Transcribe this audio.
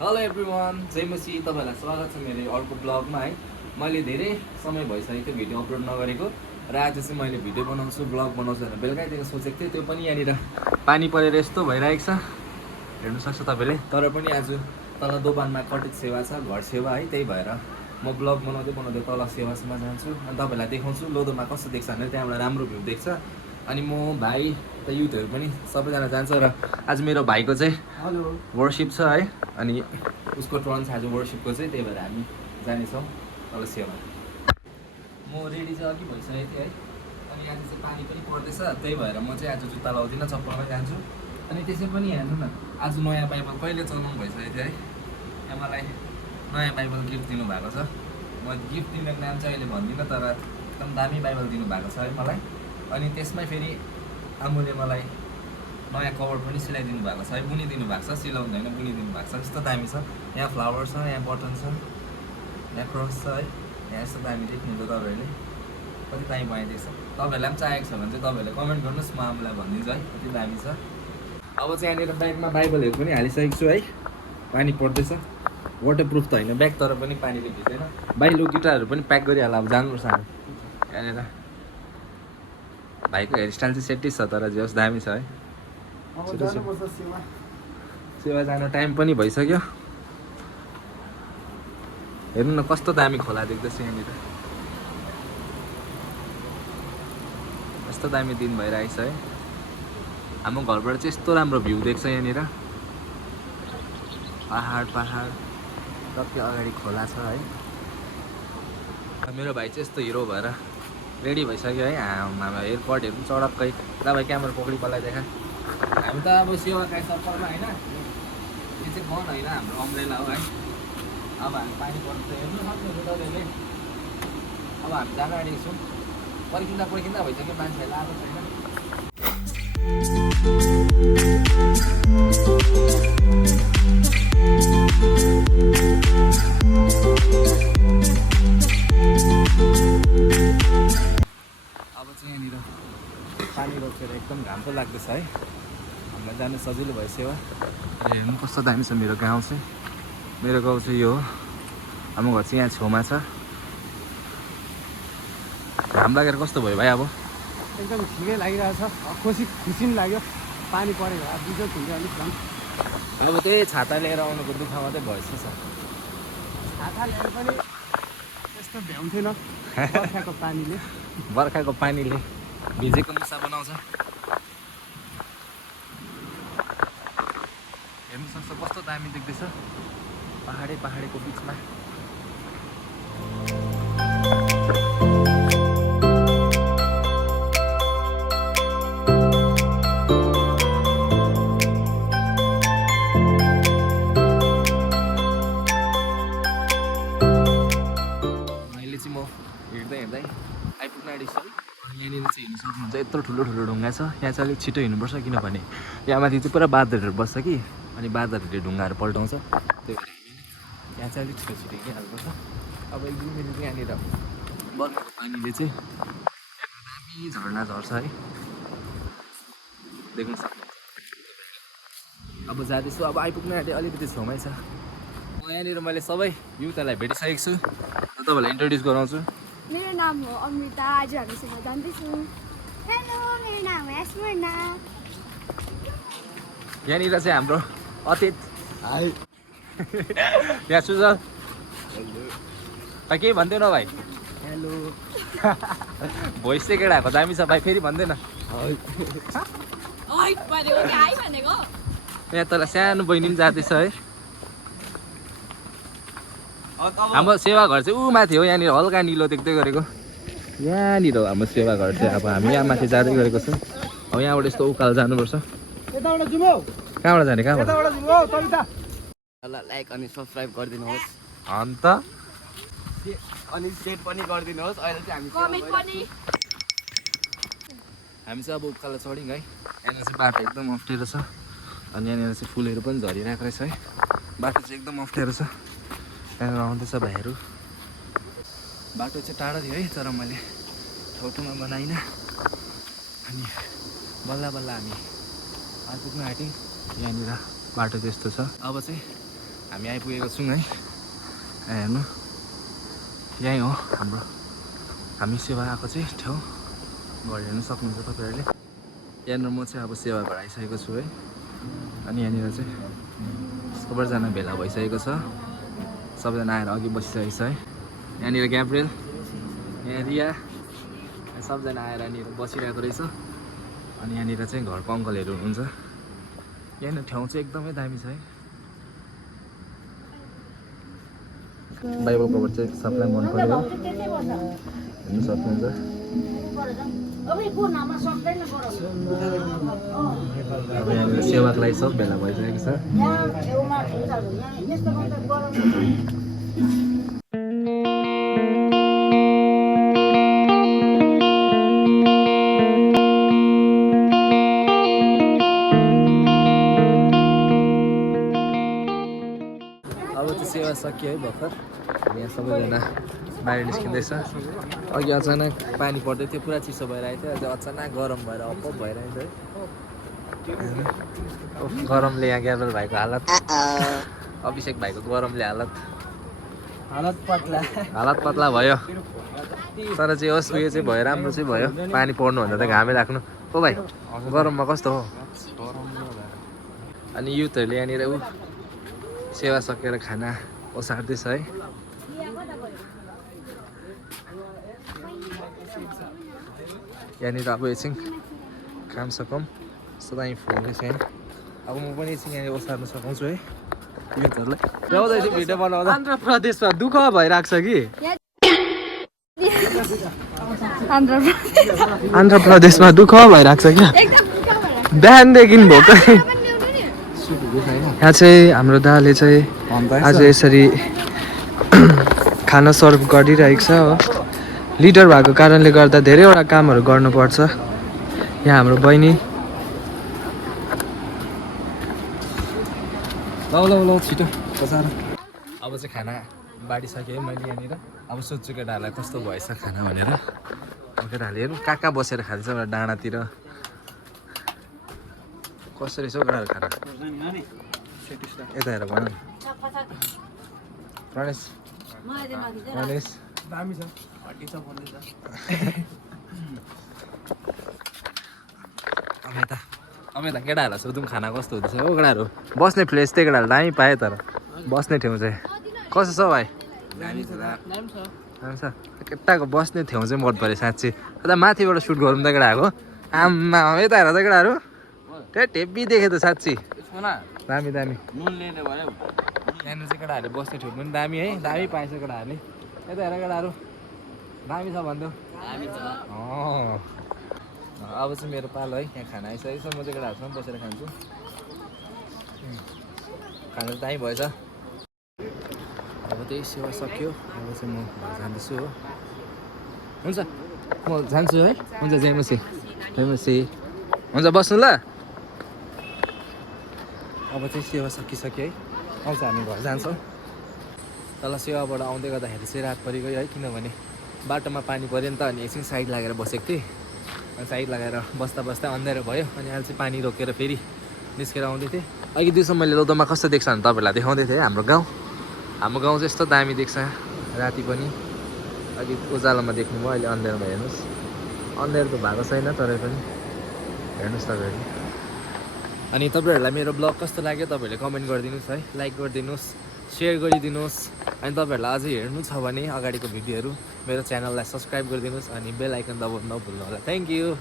Hello everyone, जय मसी। तपाईँहरूलाई स्वागत छ मेरो अर्को ब्लगमा है। मैले धेरै समय भइसकेको थियो भिडियो अपलोड नगरेको र आज चाहिँ मैले भिडियो बनाउँछु, ब्लग बनाउँछु भनेर बेलुकैदेखि सोचेको थिएँ। त्यो पनि यहाँनिर पानी परेर यस्तो भइरहेको छ, हेर्नु सक्छ तपाईँले। तर पनि आज तल दोकानमा कटेज सेवा छ, घर सेवा है, त्यही भएर म ब्लग बनाउँदै बनाउँदै तल सेवासम्म जान्छु अनि तपाईँहरूलाई देखाउँछु लोधोमा कस्तो देख्छ भनेर। त्यहाँबाट राम्रो भ्यू देख्छ अनि म भाइ त युथहरू पनि सबैजना जान्छ र आज मेरो भाइको चाहिँ वर्सिप छ है, अनि उसको टर्न छ आज वर्सिपको चाहिँ, त्यही भएर हामी जानेछौँ तल सेवा। म रेडी चाहिँ अघि भइसकेको थिएँ है, अनि आज चाहिँ पानी पनि पर्दैछ, त्यही भएर म चाहिँ आज जुत्ता लाउँदिनँ, चप्पलमै जान्छु। अनि त्यसै पनि हेर्नु न, आज नयाँ बाइबल कहिले चलाउनु भइसकेको थियो है। यहाँ मलाई नयाँ बाइबल गिफ्ट दिनुभएको छ। म गिफ्ट दिनको नाम चाहिँ अहिले भन्दिनँ, तर एकदम दामी बाइबल दिनुभएको छ है मलाई। अनि त्यसमै फेरि आमुले मलाई नयाँ कभर पनि सिलाइदिनु भएको छ है, बुनिदिनु भएको छ, सिलाउनु होइन बुनिदिनु भएको छ। यस्तो दामी छ, यहाँ फ्लावर छ, यहाँ बटन छ, यहाँ क्रस छ है, यहाँ यस्तो दामी देख्नुहुन्छ तपाईँहरूले, कति दामी बनाइदिएको छ। तपाईँहरूलाई पनि चाहिएको छ भने चाहिँ तपाईँहरूले कमेन्ट गर्नुहोस्, म आमुलाई भनिदिन्छु है कति दामी छ। अब चाहिँ यहाँनिर ब्यागमा बाइबलहरू पनि हालिसकेको छु है। पानी पर्दैछ, वाटरप्रुफ त होइन ब्याग, तर पनि पानीले भिज्दैन। बाहिलो गिटारहरू पनि प्याक गरिहाल्छ, अब जानुपर्छ हामी यहाँनिर। भाइको हेयरस्टाइल चाहिँ सेटिस छ, तर जे होस् दामी छ है। सेवा जानु टाइम पनि भइसक्यो। हेर्नु न कस्तो दामी खोला देख्दैछ यहाँनिर, कस्तो दामी दिन भइरहेको छ है। हाम्रो घरबाट चाहिँ यस्तो राम्रो भ्यू देख्छ यहाँनिर, पहाड टक्कै अगाडि खोला छ है। मेरो भाइ चाहिँ यस्तो हिरो भएर रेडी भइसक्यो है। हाम्रो एयरपोर्टहरू पनि चडक्कै तपाईँ क्यामेरा पक्री पल्लाई देखा। हामी त अब सेवाकाई सर्कलमा होइन, यो चाहिँ गन होइन, हाम्रो अम्ब्रेला हो है। अब हामी पानी पर्छ हेर्नु सक्नुहुन्छ तपाईँले। अब हामी जान आँटेको छौँ, पर्खिँदा भइसक्यो, मान्छेहरूले आएको छैन। अब चाहिँ यहाँनिर पानी रोकेर एकदम घाम पो लाग्दैछ है, हामीलाई जानु सजिलो भयो सेवा। हेर्नु कस्तो दामी छ मेरो गाउँ चाहिँ। मेरो गाउँ चाहिँ यो हो, हाम्रो घर चाहिँ यहाँ छेउमा छ। घाम लागेर कस्तो भयो भाइ? अब एकदम ठिकै लागिरहेछ, खुसी पनि लाग्यो। पानी परेको अब बिजो ठुल्यो अलिक झन्। अब त्यही छाता लिएर आउनुको दुःख मात्रै भएछ सर। छाता लिएर पनि त्यस्तो भ्याउँथेन बर्खाको पानीले भिजेको मुसा बनाउँछ। हेर्नु सक्छ कस्तो दामी देख्दैछ पहाडको बिचमा। अहिले चाहिँ म हिँड्दै आइपुग्न आँटेको छु है। यहाँनिर चाहिँ हिँड्नु सक्नुहुन्छ, यत्रो ठुलो ढुङ्गा छ। यहाँ चाहिँ अलिक छिटो हिँड्नुपर्छ, किनभने यहाँ माथि चाहिँ पुरा बाँदरहरू बस्छ कि, अनि बाँदरहरूले ढुङ्गाहरू पल्टाउँछ, त्यही भएर यहाँ चाहिँ अलिक छिटो हिँडिहाल्नुपर्छ। अब 1-2 मिनट यहाँनिर बर्खाको पानीले चाहिँ दामी झर्ना झर्छ है, देख्न सक्नुहुन्छ। अब जाँदैछु, अब आइपुग्न आँटेँ, अलिकति छेउमै छ। यहाँनिर मैले सबै युथहरूलाई भेटिसकेको छु, तपाईँहरूलाई इन्ट्रोड्युस गराउँछु। मेरो नाम हो अमृता, आज हामीसँग जाँदैछु। हेलो, मेरो नाम हो स्मरणा। यहाँनिर चाहिँ हाम्रो अतीत यहाँ सुजल केही भन्दैन भाइ? हेलो। भोइस चाहिँ केटाहरूको दामी छ भाइ, फेरि भन्दैन। यहाँ तल सानो बहिनी पनि जाँदैछ है। हाम्रो सेवा घर चाहिँ ऊ माथि हो, यहाँनिर हल्का निलो देख्दै गरेको यहाँनिर हो हाम्रो सेवा घर चाहिँ। अब हामी यहाँ माथि जाँदै गरेको छौँ। अब यहाँबाट यस्तो उकालो जानुपर्छ। कहाँबाट जाने? लाइक अनि सब्सक्राइब गरिदिनुहोस्, अन्त अनि सेयर पनि गरिदिनुहोस्। अहिले चाहिँ हामी चाहिँ अब उकालो चढ्यौँ है। यहाँनिर चाहिँ बाटो एकदम अप्ठ्यारो छ, अनि यहाँनिर चाहिँ फुलहरू पनि झरिरहेको रहेछ है। बाटो चाहिँ एकदम अप्ठ्यारो छ। त्यहाँनिर आउँदैछ भाइहरू। बाटो चाहिँ टाढा थियो है, तर मैले ठाउँमा बनाइनँ। अनि बल्ल हामी आइपुग्न आँट्यौँ। यहाँनिर बाटो त्यस्तो छ। अब चाहिँ हामी आइपुगेको छौँ है। हेर्नु यहीँ हो हाम्रो हामी सेवा आएको चाहिँ ठाउँ। घर हेर्नु सक्नुहुन्छ तपाईँहरूले। यहाँनिर म चाहिँ अब सेवाबाट आइसकेको छु है। अनि यहाँनिर चाहिँ सबैजना भेला भइसकेको छ। सबैजना आएर अघि बसिसकेको छ है। यहाँनिर ग्याब्रियल, यहाँ रिया, सबजना आएर यहाँनिर बसिरहेको रहेछ। अनि यहाँनिर चाहिँ घरको अङ्कलहरू हुनुहुन्छ। यहाँनिर ठाउँ चाहिँ एकदमै दामी छ है। बाइबल कभर चाहिँ सबलाई मन पऱ्यो, हेर्नु सक्नुहुन्छ। अब यहाँनिर सेवाको लागि सब भेला भइसकेको छ। अब त्यो सेवा सकियो है भर्खर। यहाँ सबैजना बाहिर निस्किँदैछ। अघि अचानक पानी पर्दै थियो, पुरा चिसो भइरहेको थियो। अझ अचानक गरम भएर अप भइरहेको थियो है। गरमले यहाँ ग्याब्रियल भाइको हालत, अभिषेक भाइको गरमले हालत पतला भयो। तर चाहिँ होस्, उयो चाहिँ भयो, राम्रो चाहिँ भयो। पानी पर्नुभन्दा त घामै राख्नु हो भाइ। गरममा कस्तो हो? अनि युथहरूले यहाँनिर सेवा सकेर खाना ओसार्दैछ है। यहाँनिर अब एकछिन काम सकौँ सधैँ फोन्दैछ यहाँ। अब म पनि एकछिन यहाँनिर ओसार्न सघाउँछु है युथहरूलाई। ल्याउँदैछु भिडियो बनाउँदा। आन्ध्र प्रदेशमा दुःख भइरहेको छ कि आन्ध्र प्रदेशमा दुःख भइरहेको छ क्या। बिहानदेखि भोकै। यहाँ चाहिँ हाम्रो दाले चाहिँ आज यसरी खाना सर्भ गरिरहेको छ हो। लिडर भएको कारणले गर्दा धेरैवटा कामहरू गर्नुपर्छ। यहाँ हाम्रो बहिनी ल छिटो बसाएर। अब चाहिँ खाना बाँडिसकेँ मैले यहाँनिर। अब सोध्छु केटाहरूलाई कस्तो भएछ खाना भनेर। केटाहरूले कहाँ कहाँ बसेर खाँदैछ एउटा डाँडातिर। कसरी छ केटाहरू खाना? यता हेर भन प्रणेश। दामी छ। अब यता केटाहरूलाई सोधौँ खाना कस्तो हुँदैछ हो केटाहरू। बस्ने प्लेस चाहिँ केटाहरू दामी पाएँ, तर बस्ने ठाउँ चाहिँ कस्तो छ भाइ? दामी छ। केटाको बस्ने ठाउँ चाहिँ मन पऱ्यो साँच्ची। अन्त माथिबाट सुट गरौँ त केटाहरूको। आम्मा यता हेर त केटाहरू, हेभी देखेँ त साँच्ची। दामी यहाँनिर चाहिँ केटाहरूले बस्ने ठाउँ पनि दामी है। दामी पाएछ केटाहरूले। यता हेर केटाहरू, दामी छ भन्थ्यो। अब चाहिँ मेरो पालो है। यहाँ खाना आइसकेको छ। म चाहिँ केटाहरूसँग बसेर खान्छु। खाना दामी भएछ। अब त्यही सेवा सक्यो। अब चाहिँ म जाँदैछु हो। हुन्छ म जान्छु है। हुन्छ जयमसी हुन्छ, बस्नु ल। अब चाहिँ सेवा सकिसक्यो है। आउँछ हामी घर जान्छौँ। तल सेवाबाट आउँदै गर्दाखेरि चाहिँ रात परिगयो है। किनभने बाटोमा पानी पऱ्यो नि त। अनि एकछिन साइड लागेर बसेको थिएँ। अनि साइड लगाएर बस्दा अँध्यारो भयो। अनि अहिले चाहिँ पानी रोकेर फेरि निस्केर आउँदै थिएँ। अघि दिउँसो मैले लोदोमा कस्तो देख्छ भने तपाईँहरूलाई देखाउँदै थिएँ हाम्रो गाउँ चाहिँ यस्तो दामी देख्छ राति पनि। अघि उज्यालोमा देख्नुभयो, अहिले अँध्यारोमा हेर्नुहोस्। अँध्यारो त भएको छैन तरै पनि हेर्नुहोस् तपाईँहरूले। अनि तपाईँहरूलाई मेरो ब्लग कस्तो लाग्यो तपाईँहरूले कमेन्ट गरिदिनुहोस् है। लाइक गरिदिनुहोस्, सेयर गरिदिनुहोस्। अनि तपाईँहरूलाई अझै हेर्नु छ भने अगाडिको भिडियोहरू मेरो च्यानललाई सब्सक्राइब गरिदिनुहोस्। अनि बेल आइकन दबाउनु नभुल्नु होला। Thank you.